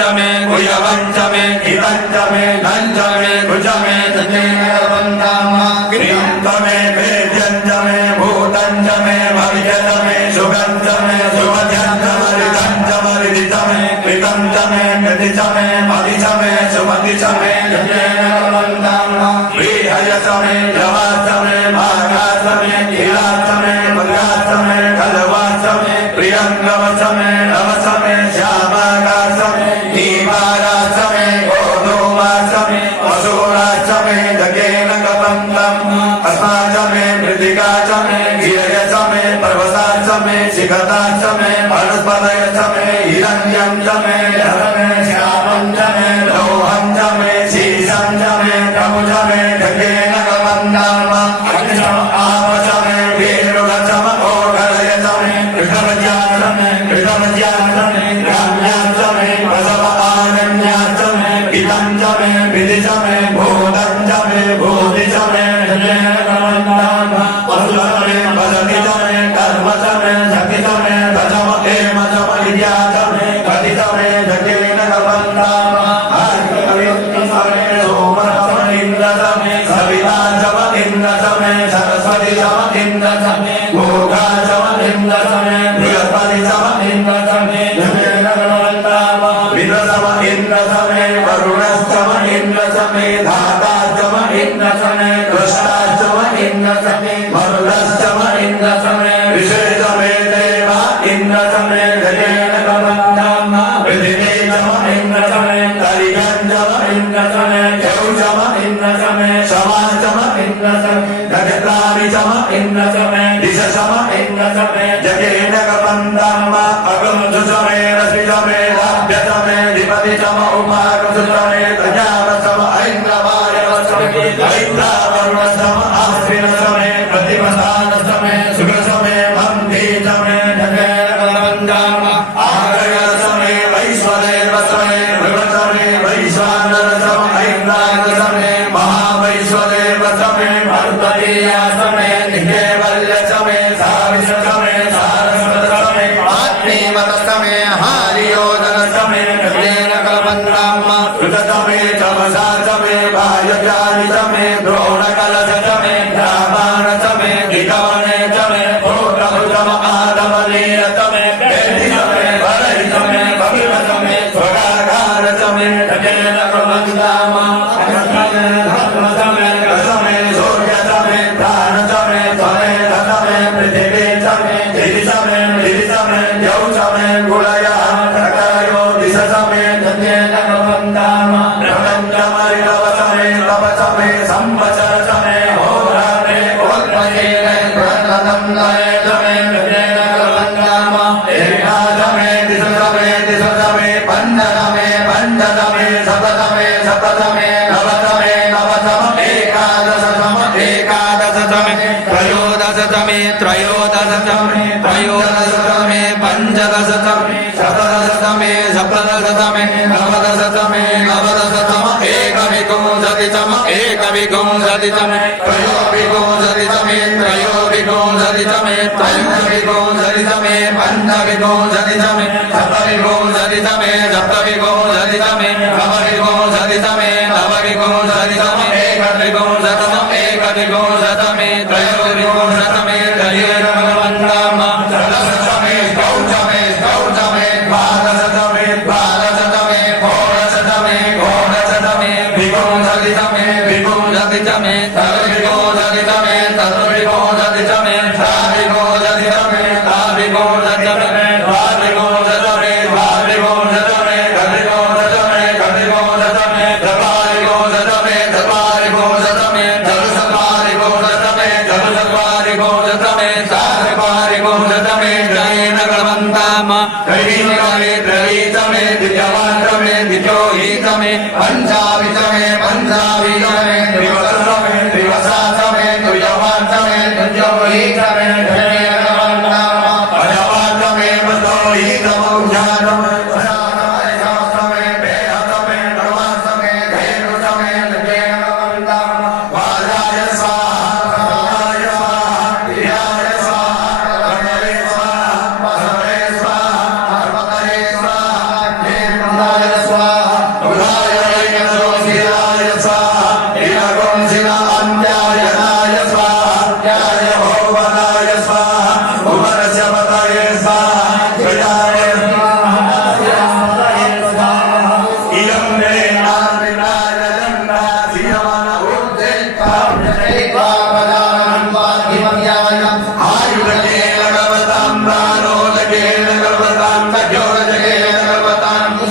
च मे कुयवं च मे हितं च मे धं च मे कुच मे क्रियं च मे वेद्यं च मे भूतं च मे भव्य च मे सुगं च मे सुमध्यं च मरितं च मरिति च मे कृतं च मे कृति च मे मधि च मे सुमति च मे प्रियय च मे जवा च मे भागा च मे धीरा च मे भगा च मे खलवा च मे प्रियंगम च मे नव च मे श्यामागा च मे नीवारा च मे गोधूमा च मे असुरा च मे जगेन कपंतम अस्मा च मे मृतिका च मे गिरय च मे पर्वता च मे शिखता च मे वनस्पतय च मे हिरण्यं च मे श्यामं च मे लोहं च मे शीशं च मे प्रभु च मे जगेन कपंतम अग्निशम आप च मे वीरुग च मे ओघरय च मे कृष्णवज्या च मे कृष्णवज्या च मे राम्या च मे प्रसव आनन्या च मे पितं च मे विधि च मे भूतं च मे भूति च मे जगेन कपंतम वसुध च मे वसति च मे कर्म च मे शक्ति च मे भजम हेम च मे विद्या च मे गति च मे जगेन कपंतम सविता च इंद्र च मे सरस्वती च इंद्र च मे भोगा च इंद्र च मे बृहस्पति च इंद्र च मे जगेन कपंतम विद्र च इंद्र च मे वरुण च इंद्र च मे धाता च इंद्र च मे दृष्टा च इंद्र च मे मरुद च इंद्र च मे विशेष मे देव इंद्र च मे जगेन कपंतम पृथिवी च इंद्र च मे कलिगं च इंद्र च मे देव च इंद्र च मे शमा च इंद्र च मे नक्षत्राणि च इंद्र च मे दिश च इंद्र च मे जगेन कपंतम अगम च मे रश्मि च मे लाभ्य च मे अधिपति च उमागम च मे प्रजाव च ऐन्द्र वायव च मे ऐन्द्र वरुण च आश्विन च मे प्रतिपदान च मे शुक्र च मे बन्धि च मे जगेन कपंतम आगय च मे वैश्वदेव च मे भृग च मे वैश्वानर च ऐन्द्राय च मे महावैश्वदेव च मे भर्तवीया च मे निकेवल्य च मे साविष च मे सारस्वत च मे आत्मीवत च मे हारियोदन च मे जगेन कपंतम कृत च मे चमसा च मे वायुजानि च मे द्रोणकलश च मे रामाण च मे दिगवने च मे भूतभुजम आदमलीय च मे वेदि च मे वरै च मे भविव च मे स्वगाघार च मे जगेन कपंतम सूर्य च मे प्राण च मे त्वमेध च मे पृथिवी च मे दिवि च मे मृधि च मे द्यौ च मे गुणया प्रकायो दिश च मे जगेन कपंतम प्रपंच मरिणव च मे तप च मे संवत्सर च मे होरात्रे ओत्महेन प्रततं नये च मे जगेन कपंतम एका च मे दिश च मे पंच च मे सप्त च मे नव च मे एकादश च मे त्रयोदश च मे पंचदश च मे सप्तदश च मे नवदश च मे एकविंशति च मे त्रयोविंशति च मे त्रयोविंशति च मे पंचविंशति च मे सप्तविंशति च मे नवविंशति च मे नवविंशति च मे एकत्रिंशत् मे त्रयोविंशत् मे जगेन कपंतम दश च मे द्वादश च मे षोडश च मे विंशति च मे तद्विंशति च मे तद्विंशति च मे तद्विंशति च मे द्वाविंशति च मे द्वाविंशति च मे द्वाविंशति च मे द्वाविंशति च मे तद्विंशति च मे तद्विंशति च मे चत्वारिंशत् च मे चत्वारिंशत् च मे चतुष्चत्वारिंशत् च मे चतुष्चत्वारिंशत् च मे चतुष्चत्वारिंशत् च मे जगेन कपंतम त्रयी च मे द्वितीयवान् च मे द्वितीयो हि च मे पंचावि च मे त्रिवसा च मे त्रिवसा च मे तुल्यवान् च मे तुल्यो हि च मे जगेन कपंतम अजवान् च मे वसो हि च मौझान् स्वाहा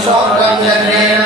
श्रोत्रं जनेन